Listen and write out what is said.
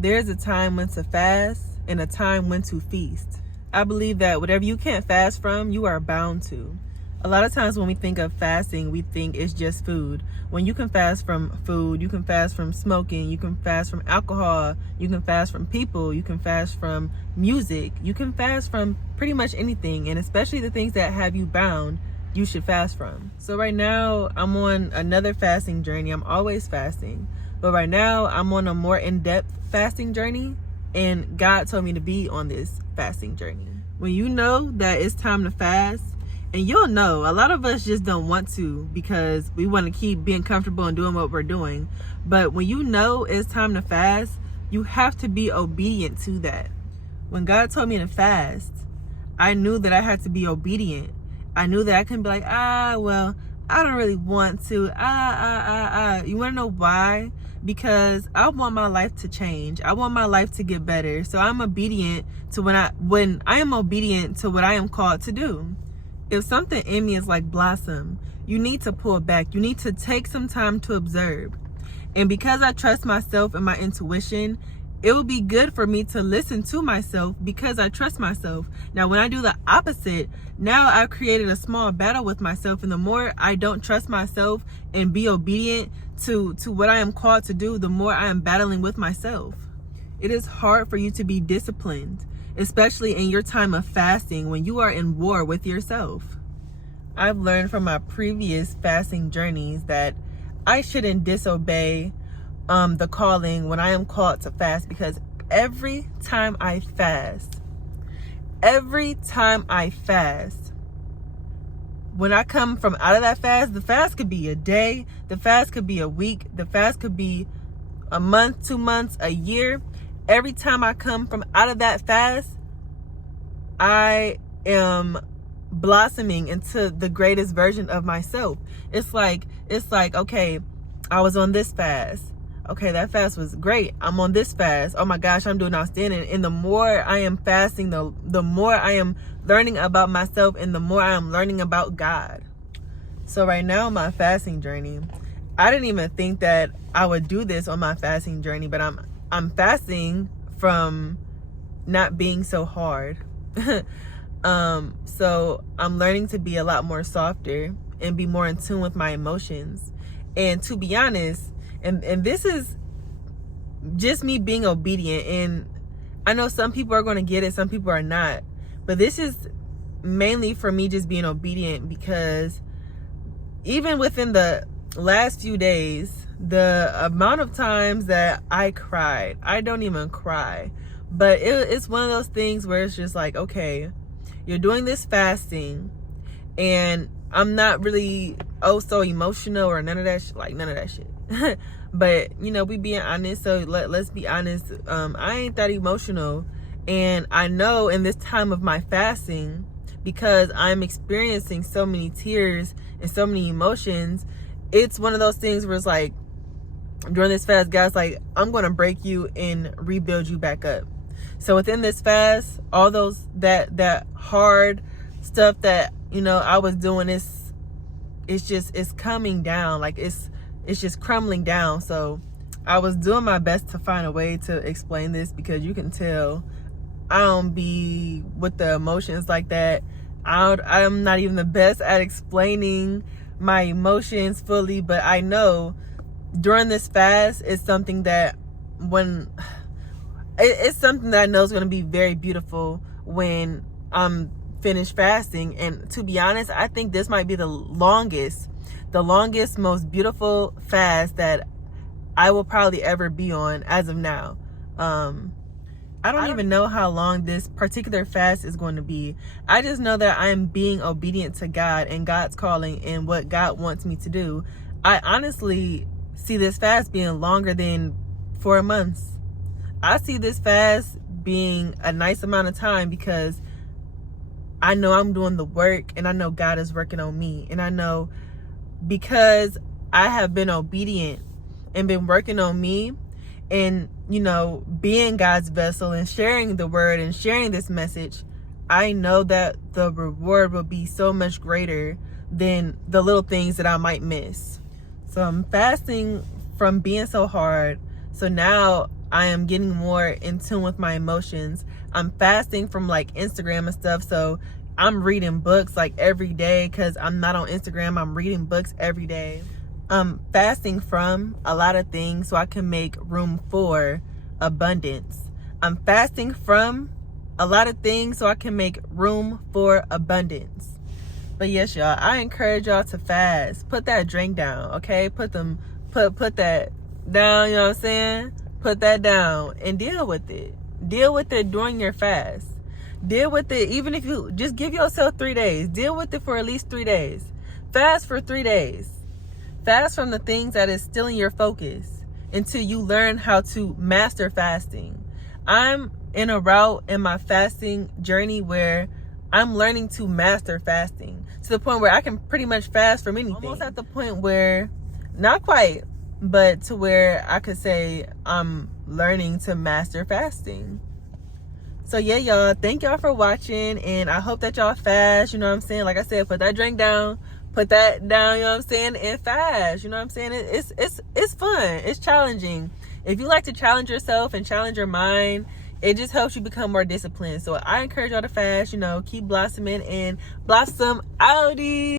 There's a time when to fast and a time when to feast. I believe that whatever you can't fast from, you are bound to. A lot of times when we think of fasting, we think it's just food. When you can fast from food, you can fast from smoking, you can fast from alcohol, you can fast from people, you can fast from music, you can fast from pretty much anything, and especially the things that have you bound, you should fast from. So right now, I'm on another fasting journey. I'm always fasting. But right now, I'm on a more in-depth fasting journey, and God told me to be on this fasting journey. When you know that it's time to fast, and you'll know, a lot of us just don't want to because we want to keep being comfortable and doing what we're doing. But when you know it's time to fast, you have to be obedient to that. When God told me to fast, I knew that I had to be obedient. I knew that I couldn't be like, well, I don't really want to. You want to know why? Because I want my life to change. I want my life to get better. So I'm obedient to when I am obedient to what I am called to do. If something in me is like blossom, you need to pull back. You need to take some time to observe. And because I trust myself and my intuition, it will be good for me to listen to myself because I trust myself. Now, when I do the opposite, now I've created a small battle with myself. And the more I don't trust myself and be obedient to what I am called to do, the more I am battling with myself. It is hard for you to be disciplined, especially in your time of fasting when you are in war with yourself. I've learned from my previous fasting journeys that I shouldn't disobey the calling when I am called to fast, because every time I fast, when I come from out of that fast, the fast could be a day, the fast could be a week, the fast could be a month, 2 months, a year. Every time I come from out of that fast, I am blossoming into the greatest version of myself. It's like, okay, I was on this fast. Okay, that fast was great. I'm on this fast. Oh my gosh, I'm doing outstanding. And the more I am fasting, the more I am learning about myself, and the more I am learning about God. So right now, my fasting journey, I didn't even think that I would do this on my fasting journey, but I'm fasting from not being so hard. So I'm learning to be a lot more softer and be more in tune with my emotions. And to be honest, and this is just me being obedient, and I know some people are going to get it, some people are not, but this is mainly for me just being obedient, because even within the last few days, the amount of times that I cried, I don't even cry, but it's one of those things where it's just like, okay, you're doing this fasting, and I'm not really so emotional or none of that shit. But we being honest, so let's be honest. I ain't that emotional, and I know in this time of my fasting, because I'm experiencing so many tears and so many emotions, it's one of those things where it's like, during this fast, God's like, I'm going to break you and rebuild you back up. So within this fast, all those that hard stuff that I was doing, it's coming down, like it's just crumbling down. So I was doing my best to find a way to explain this, because you can tell I don't be with the emotions like that. I'm not even the best at explaining my emotions fully, but I know during this fast, it's something that it's something that I know is going to be very beautiful when I'm finished fasting. And to be honest, I think this might be the longest, most beautiful fast that I will probably ever be on as of now. I don't even know how long this particular fast is going to be. I just know that I am being obedient to God and God's calling and what God wants me to do. I honestly see this fast being longer than 4 months. I see this fast being a nice amount of time, because I know I'm doing the work, and I know God is working on me. And I know because I have been obedient and been working on me, and being God's vessel and sharing the word and sharing this message, I know that the reward will be so much greater than the little things that I might miss. So I'm fasting from being so hard. So now I am getting more in tune with my emotions. I'm fasting from like Instagram and stuff, so I'm reading books like every day because I'm not on Instagram. I'm reading books every day. I'm fasting from a lot of things so I can make room for abundance. I'm fasting from a lot of things so I can make room for abundance. But yes, y'all, I encourage y'all to fast. Put that drink down, okay? Put that down, you know what I'm saying? Put that down and deal with it. Deal with it during your fast. Deal with it even if you just give yourself 3 days. Deal with it for at least 3 days. Fast for 3 days. Fast from the things that is stealing your focus until you learn how to master fasting. I'm in a route in my fasting journey where I'm learning to master fasting to the point where I can pretty much fast from anything. Almost at the point where, not quite, but to where I could say I'm learning to master fasting. So yeah, y'all, thank y'all for watching, and I hope that y'all fast, you know what I'm saying? Like I said, put that drink down, put that down, you know what I'm saying, and fast, you know what I'm saying? It's fun, it's challenging. If you like to challenge yourself and challenge your mind, it just helps you become more disciplined. So I encourage y'all to fast, you know, keep blossoming and blossom outie.